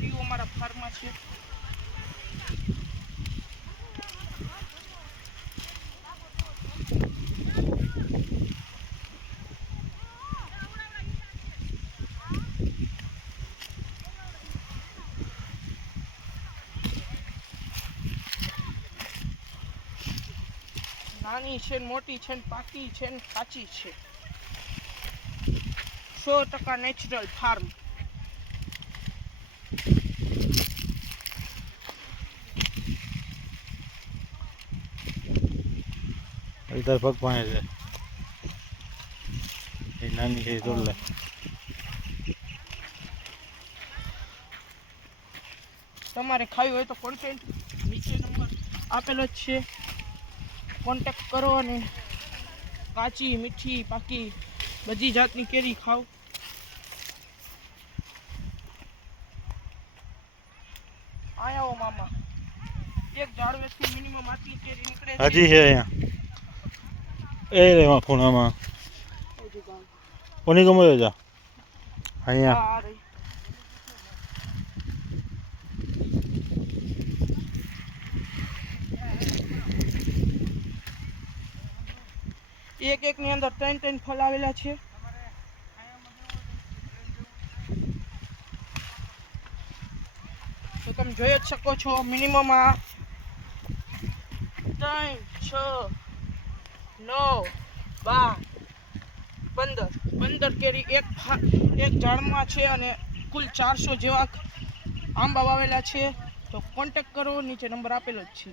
કેરીઓ અમારા ફાર્મમાં છે. નાની છે, મોટી છે, પાકી છે, કાચી છે. 100% નેચરલ ફાર્મ. इधर पग पाए थे ये नानी के तोड़ ले. તમારે ખાવી હોય તો કોન્ટેક્ટ નીચે નંબર આપેલો જ છે. કોન્ટેક્ટ કરો અને કાચી, મીઠી, પાકી બધી જાતની કેરી ખાઓ. આયા આવો મામા. એક ઝાડવેથી મિનિમમ આટલી કેરી નીકળે છે. હજી છે અહીંયા એ રેમાં ખૂણામાં કોની ગમે જા અહીંયા આ રહી. એક ની અંદર 3 ફળ આવેલા છે. તો તમે જોઈ જ શકો છો. મિનિમમ આ 3, 6, 9, 12, 15 કેરી એક ઝાડમાં છે અને કુલ 400 જેવા આંબા વાવેલા છે. તો કોન્ટેક્ટ કરો, નીચે નંબર આપેલો જ છે.